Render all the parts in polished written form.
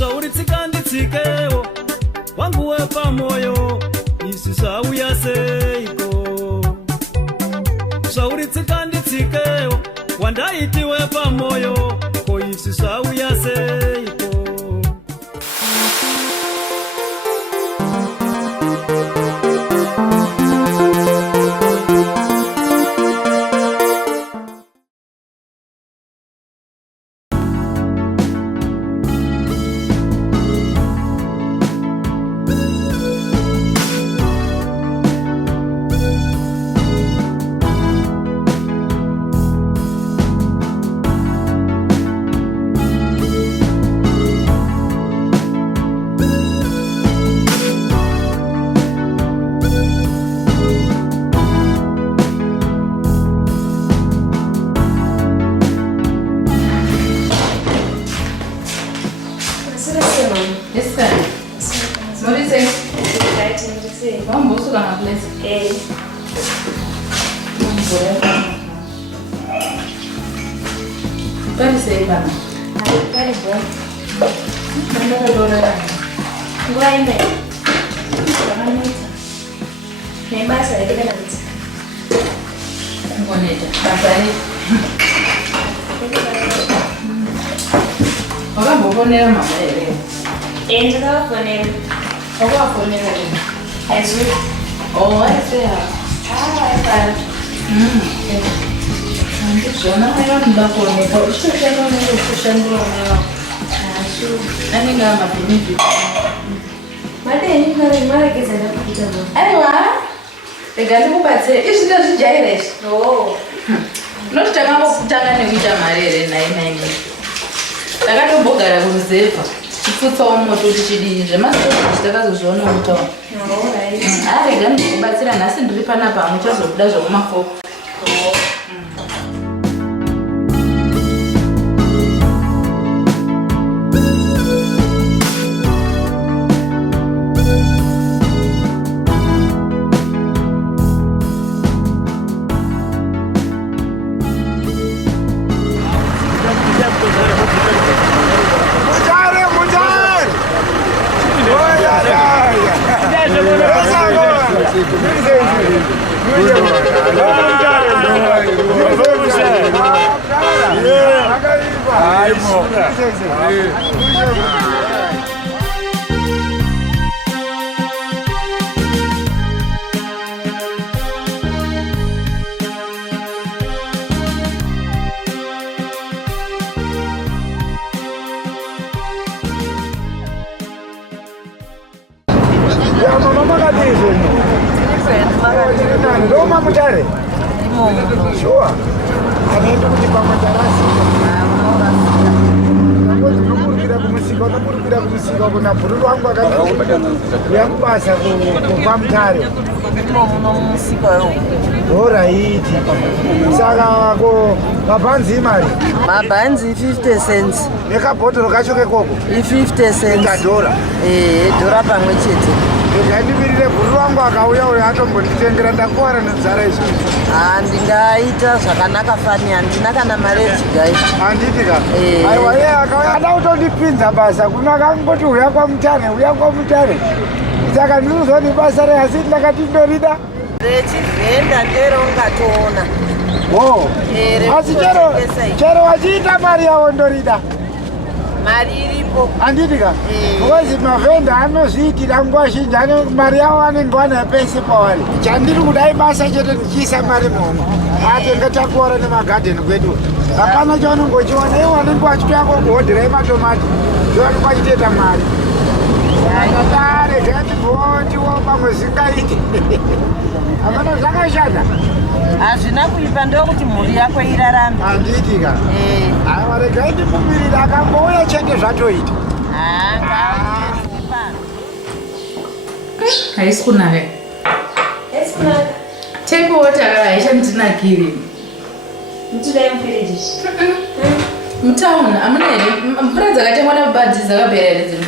Zvauritsika nditsikewo wangu wepamoyo isi zvauya seiko. Zvauritsika nditsikewo wandaiti wepamoyo ko isi zvauya seiko. Mabanzi 50 cents. Neka bottle kacho kekoko. 50 cents. Ndadora. Dora pamwe chete. Ndikandibirire guru wangu akauya uya atombonditengera ndakuwara nenzara izvi. Ndingaita zvakanaka fani handina kana mare yechigai. Handitika. Aiwa iye akauya ada kutondipinza basa kunaka kungoti uya kwamutare saka ndinozoti basa reasi ndakati ndorida rechivhenda ndereungatoona. Asi chero wachiita mari yavo ndorida mari iripo. Handitika because mavhenda anozviitira nguva zhinji mari yavo anenge vanayo pese pavari. Chandiri kudai basa chete ndichiisa mari muhomwe atenga takuora nemagadheni kwedu hapana chaunongochiona iwo vanenge vachitoyako kuhodhirai matomati ndovanenge vachitoita mari akatare gatibotiwo pamwe zingaiti hapana zvakashata hazvina kuipa ndokuti mhuri yako irarame. Handitika aiwa regai ndimumirira akangouya chete zvatoita haisi kunaka tekuota haichandinakiri mutauni amuna here mvura dzakatengwa nabadzi dzakapera here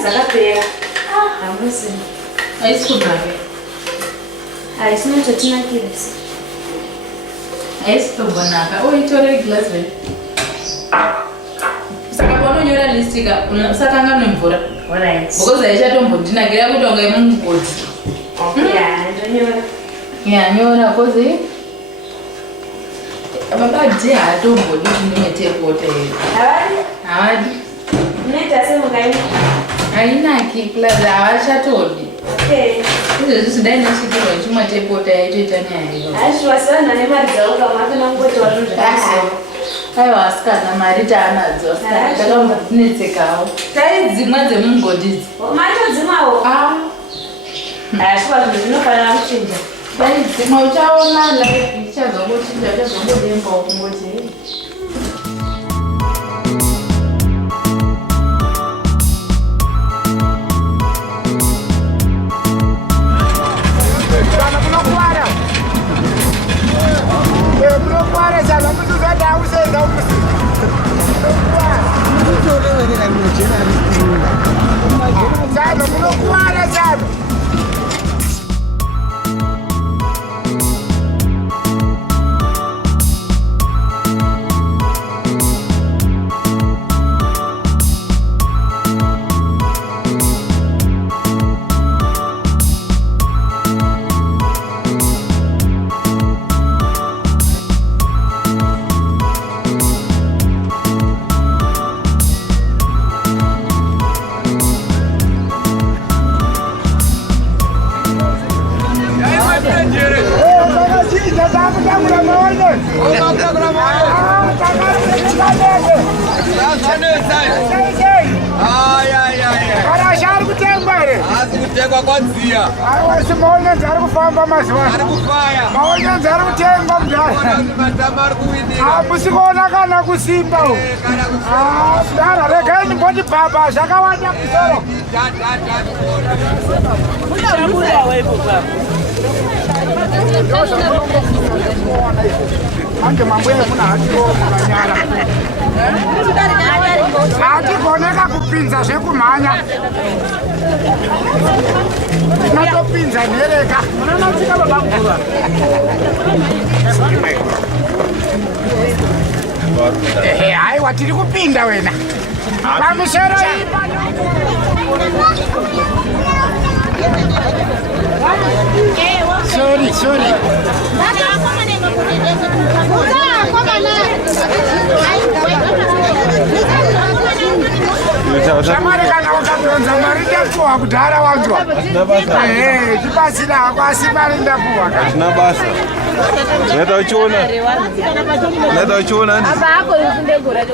dzakapera haisi kunaka haisina chotinakira haisi kutombonaka uitore glasi saka panonyora realistika usatanga nemvura. Alright. Because aichatombondinakira kuti unga Yemugotsi. Ndonyora. Yeah, nyora kozi. Ababadi hatombodi ndinete water here. Hawadi. Neta semukai. Ainaki plus avachatodi. Okay. Izvo zvisidai nesvikirwa chimwe tepota yaitoita nyaya iyo. Ashwasana nemari dzauka makana ngoti Aiwa asikana mari taanadzo takambodinetsekawo taidzimwe dzemugotsi. Maitodzimawo. Ashwa zvinhu zvinofanira kuchinja. Taidzimwe uchaona live ichazongochinja chazongodembawo kungoti. Kutekwa kwa dzia. Awasi maonyanzi ari kufamba mazuva. Ari kufaya. Maonyanzi ari kutengwa mudhara. Matamari kuwinira. Musikuona kana kusimba uku. Mudhara regai ndimboti baba zvakawanda kusoro. Ange mangwena kuna hatiwo mukanyara. Hatigoneka kupinza zvekumhanya. Tinotopinza nhereka. Munanatsika babangura. Haiwa tiri kupinda wena. Pamusoro Sorry. Shamari kana ukapinza mari ndapuwa kudhara wanzwa. Chipasina hako asi mari ndapuwa kana. Hazvina basa. Neta uchiona ni? Aba hako ndegora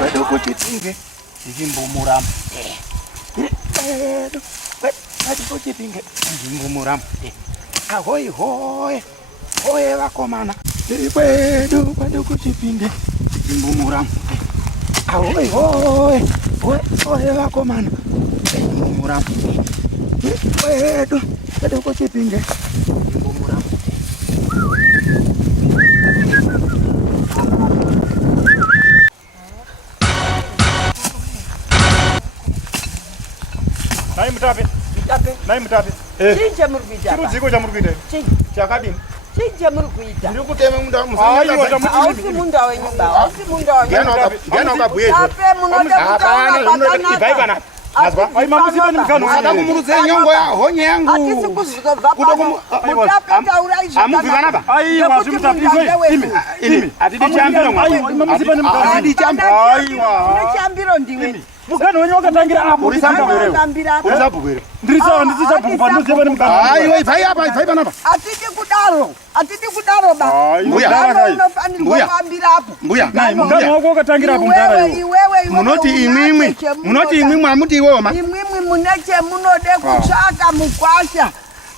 Badoko chipinge Tsvimbo muramu. Badoko chipinge Tsvimbo muramu. Ahoi hoi. Hoi vakomana. Kwedu badoko chipinge Tsvimbo muramu. Ahoi hoi. Hoi vakomana. Tsvimbo muramu. Kwedu badoko chipinge Tsvimbo muramu. Nai mutape. Chinje muri kuita. Chirudziko chamuri kuita. Chakadini? Chinje muri kuita. Ndiri kutema munda Ausi munda wenyumba. Ausi munda wenyumba. Gana ukabhuye. Tape munode kutaona Ibhai kana. Nazwa. Ai mamusipa nemukano. Ada kumurudza nyongo ya honye yangu. Atisi kuzvika vapano. Mutape taura izvo. Amuvi vanaba. Aiwa zvimutape imi. Atidi chambiro mwa. Ai mamusipa nemukano. Atidi chambiro. Aiwa. Nechambiro ndiwe. Mukano wenyu wakatangira apo. Urisabhuwerewo. Ndirisawa ndisichabhuku pandoziva nemukano. Aiwa ibhai apa ibhai panapa. Atiti kudaro ba. Mbuya. Unofanirwa kuambira apo. Mbuya. Mukano wako wakatangira apo mudara iwo. Iwewe. Munoti imwimwi. Munoti imwimwi amuti iwoma. Imwimwi muneche munode kutsvaka mukwasha.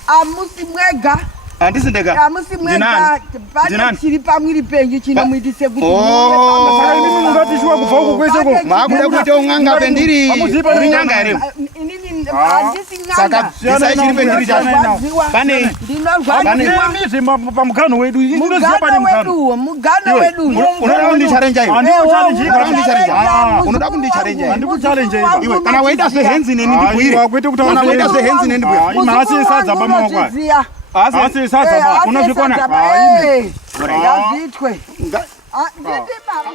Amusi mwega. Handisi ndega. Amusi mwega. Pane chiri pamwiri penyu chinomuitise kuti Saka imi mungatishwa kubva uku kwese uko. Makuda kuita ung'anga pendiri. Uri nyanga here. Inini handisi Saka zisai chiri pendiri chacho. Pane Ndinozwa pamukano wedu. Ndinoziva pane mukano. Mugano wedu. unoda kundicharenja iwe. Unoda kundicharenja iwe. Handikuchalenje Iwe kana waita sehenzi neni ndibhuire. Kana waita sehenzi neni ndibhuire. Imasi sadza pamaoko aya. Asi sadza pa. Unozvikona. Ngazvitwe. Nditi baba.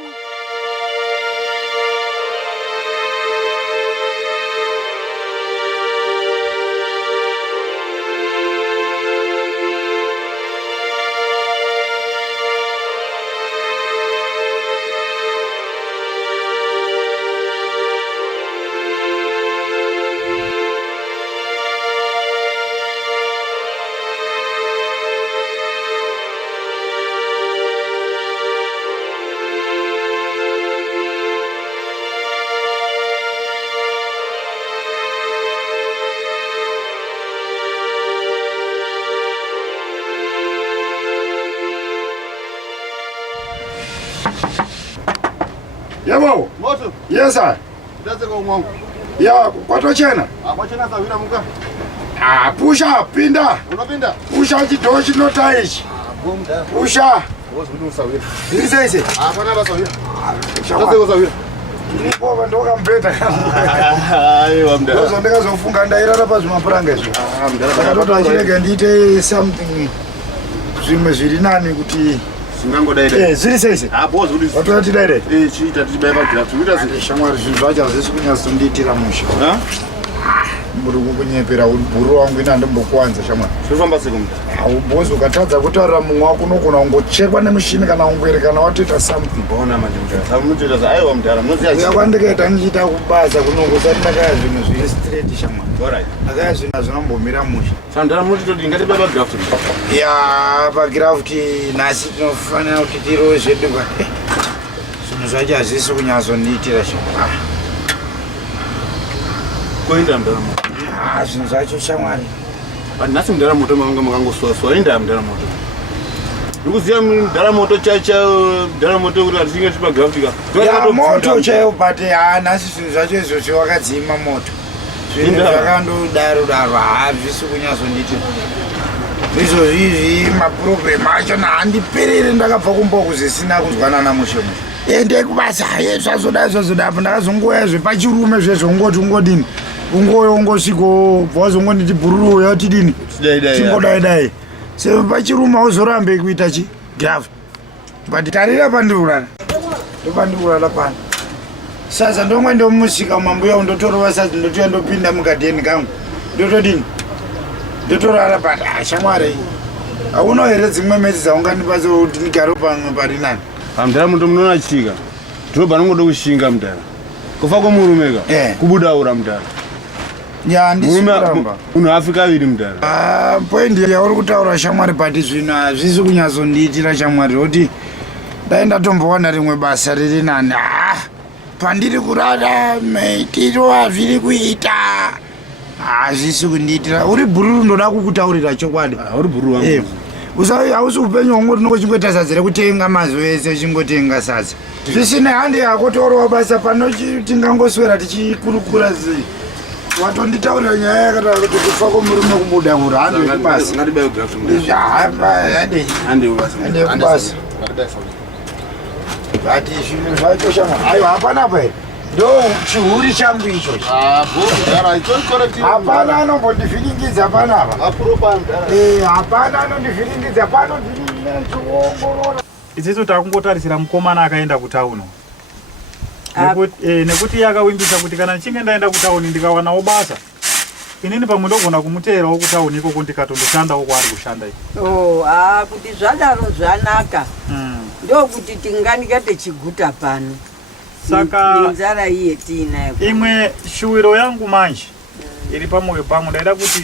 Ndesa. Ya, kwatochena. Pusha pinda. Unopinda? Pusha chidho chinota ichi. Pusha. Ise. Apana basawira. Ndasawira. Ndikova ndokambeta. Aiwa mdara. Ndozo ndikazofunga ndairara pazvimapuranga izvo. Ndakatoti achirege ndiite something zvimwe zviri nani kuti singangodaire. Zviri seise. Hapo zviri. Watoti daire. Chiita tichibaya pagraft. Zvinoita sei? Shamwari zvinhu zvacho hazvisi kunyatsondiitira musha. Muri kukunyepera bhuru wangu ina ndombokuwanza shamwari. Zvofamba sei kumda? Haubonzi ukatadza kutaurira mumwe wako unogona kungochekwa nemushini kana ungwere kana watoita something. Bona manje mdara. Samunotoita za aiwa mdara. Munoziya Uya kwandikaita ndichiita kubasa kunongosati ndakaya zvinhu zviri straight shamwari. Alright. Ndakaya zvinhu hazvinombomira musha. Samdara munototi ngatibaya pagraft. Ya pagraft nhasi tinofanira kuti tirowe zvedu ba. Zvinhu zvacho hazvisi kunyatsondiitira shamwari. Koenda mdara. Zvinhu zvacho shamwari. Nhasi mdara moto manga makangoswaswa enda mdara moto. Ndikuziya mdara moto chacha mdara moto kuti atinge tipa grafika. Ya moto chaiwo but nhasi zvinhu zvacho izvo wakadzima moto. Zvinhu zvakandodaro hazvisi kunyatsondiitira. Izvozvi maproblem acho nahandiperere ndakabva kumba kuzisina kunzwanana mushe mushe. Ende kubasa zvazoda apo ndakazongoya zvepachirume zvezvo ungoti ungodini. Ungoyo ungosviko wazongonditi bhururu yauti dini. Tingodai. Sepachirume auzorambe kuita chi? Graft. But tarira pandiurara. Ndopandiurara pano. Sasa ndomwe ndomusika mambuya undotorova sazi ndotoya ndopinda mugadheni kangu. Ndotodini. Ndotorara pano. Shamwari. Hauno here dzimwe meti dzaungandipaso kuti ndigaro pamwe pari nani. Mdara muto munoona chika. Dhorobha ringoda kushinga mdara. Kufa kwomurumeka. Kubudaura mdara. Ya ndisi kuramba. Uno Afrika aviri mdara. Point yauri kutaura shamwari but zvinhu hazvisi kunyatsondiitira shamwari kuti dai ndatombowana rimwe basa riri nani. Pandiri kurara maitiro azviri kuita. Hazvisi kundiitira. Uri bhururu ndoda kukutaurira chokwadi. Uri bhururu wangu. Hausi upenyu hwangu tinongochingota sadza rekutenga mazuva ese uchingotenga sadza. Zvisina handi yako torowa basa pano tingangoswera tichikurukura zii. Watonditaurira nyaya yakataura kuti kufa kwomurume kubudaura handi kubasa. Handi kubasa. But zvinhu zvacho shamwari. Aiwa hapana apa here. Ndo chihuri changu ichochi. Hapana anombondivhiringidza panapa. Hapana anondivhiringidza pano ndinoongorora. Idziso takungotarisira mukomana akaenda kutauni. Nekuti yakawimbisa kuti kana nchinge ndaenda kutauni ndikawanawo basa. Inini pamwe ndogona kumuteerawo kutauni ikoko ndikatondoshanda kwaari kushanda iko. Kuti zvadaro zvanaka. Ndokuti tinganika techiguta pano. Saka nzara iye tinayo. Imwe shuwiro yangu manje iri pamwe pangu ndaida kuti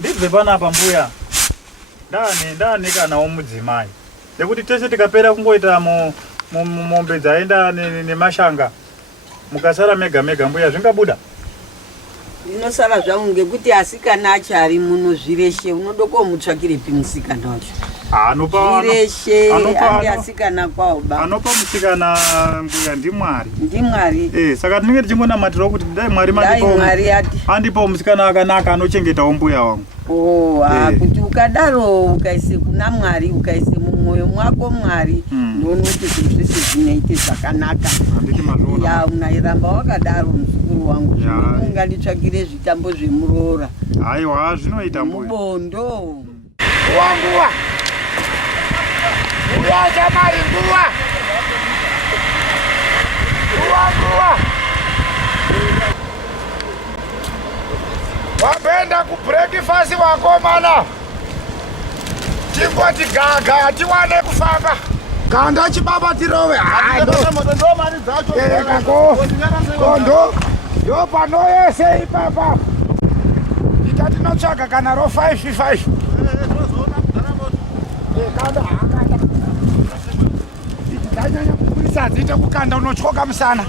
ndibve panapa mbuya. Ndane kana omudzimai. Nekuti tese tikapera kungoita mombe dzaenda nemashanga. Mukasara mega mbuya zvingabuda. Inosara zvangu ngekuti asikana achari muno zvireshe unodoko mutsvakire pimusikana wacho. Anopa zvireshe andi asikana kwawo ba. Anopa musikana mbuya ndimwari. Ndimwari. Saka tinenge tichingonamatira kuti dai mwari andipa musikana akanaka anochengetawo mbuya wangu. Kuti ukadaro ukaise kuna mwari ukaise mumwoyo mwako mwari ndonoti zvinhu zvese zvinoite zvakanaka. Ya unairamba wakadaro muzukuru wangu. Unganditsvakire zvitambo zvemuroora. Aiwa zvinoita mbuya. Mubondo. Wanguwa. Uya jamari nguwa. Wanguwa. Wapenda kubreakfast wakomana. Chingoti gaga tiwane kufamba. Kanda chibaba tirowe. Ndo mari dzacho. Kondo. Yo pano yese ipapa. Nditati notsvaga kana ro 555. Kanda. Ndanyanya kukurisa dzita kukanda unochoka musana.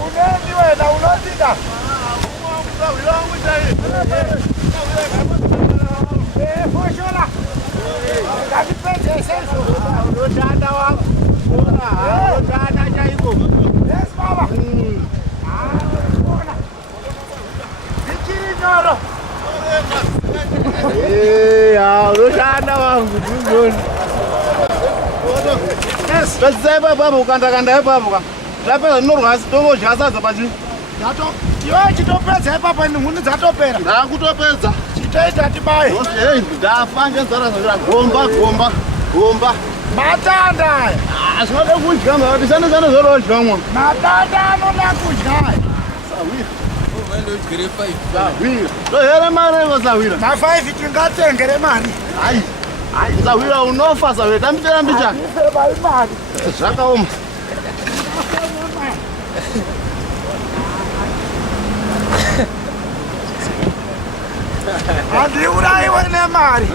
Uneni wena unodida. Foshola. Ngati pete senso. Ushanda wangu. Ushanda chaiko. Yes baba. Nikiri nyoro. Ushanda wangu. Yes. Bezeba baba ukanda baba. Lapha norhasi tobo jasaza pachi. Yato. Yo chitopedza papa ndimuni dzatopera. Ndakutopedza. Chitoita tibai. Hey, ndafanga zara gomba. Matanda. Zvinoda kudya ngati sana zoro zvamwa. Matanda anoda kudya. Sawira. Tohera mare vasawira. Na 5 tingatengere mari. Ai. Sawira unofa sawira tamtera mbicha. Bali mari. Zvakaoma. Andiuraiwe nemari.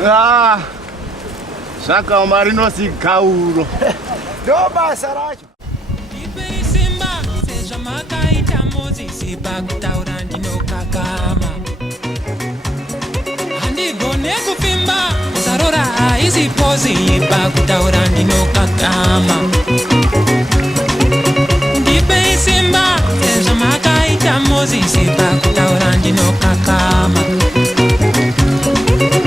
Zvakaoma rinosigauro. Ndo basa racho. Ipei simba sezva makaita Mozisi pakutaura ndinokakama. Handigone kufimba zarora haisi pozi pakutaura ndinokakama. Ipei simba sezva makaita Mozisi pakutaura ndinokakama.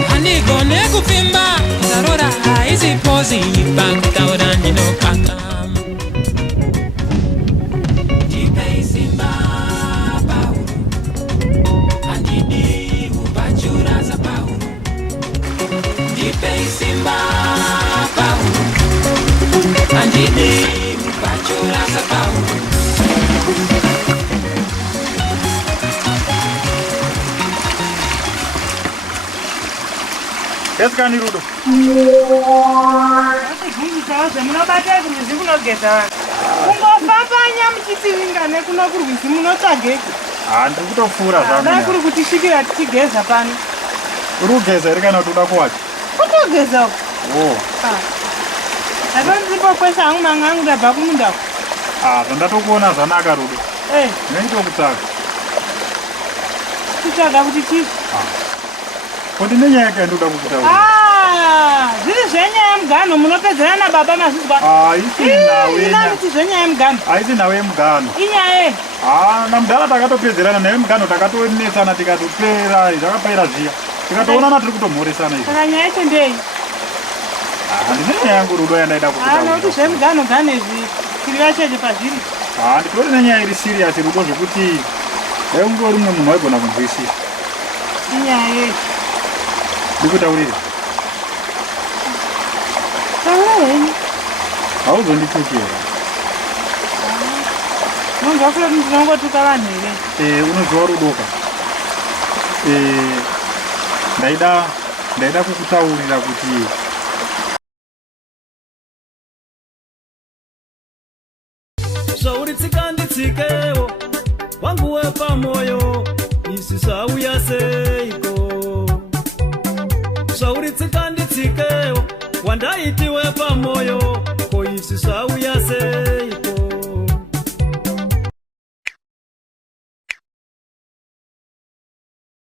Handigone kufimba zarora haisi pozi pakutaura ndinokakama. Simba Paulo Andini Pachura Paulo Esikani rudo. Asi munobata kurwizi kunogeza. Ungofambanya muchitsivingane kuno kurwizi munotsvageki. Ndiri kutopfuura zvangu. Dai kuri kutisvikira tichigeza pano. Uri kugeza here kana kuti uda kuwacha? Kutogeza uko. Ndinosipokwesa hangu manga angu ndabva kumunda uko. Zvandatokuona zvanaka rudo. Ndinoitokutsvaga. Kutsvaga kuti chii? Kuti nenyaya yake ndoda kukutaura. Zviri zvenyaya yemugano munopedzerana nababa mazvizwa. Inati zvenyaya yemugano. Haisi nhau yemugano. Inyaya yei? Namudhara takatopedzerana naye mugano takatonesana tikatopera zvakapera zviya. Tikatoonana tiri kutomhoresana izvi. Saka nyaya yacho ndei? Handine nyaya yangu rudo yandaida kukutaura. Nokuti zvemugano izvi tiri vacheche pazviri. Nditori nenyaya iri siriyasi rudo zvekuti dai ungori mumwe munhu waigona kunzwisisa. Inyaya yei? Ndikutaurire. Taura henyu. Hauzondituki. Unonzwa kuti ndinongotuka vanhu here? Unoziva rudoka. Ndaida kukutaurira kuti zvauritsika nditsikewo wangu wepamoyo isi sauya seiko zvauritsika nditsikewo wandaitiwe pamoyo ko isi sauya seiko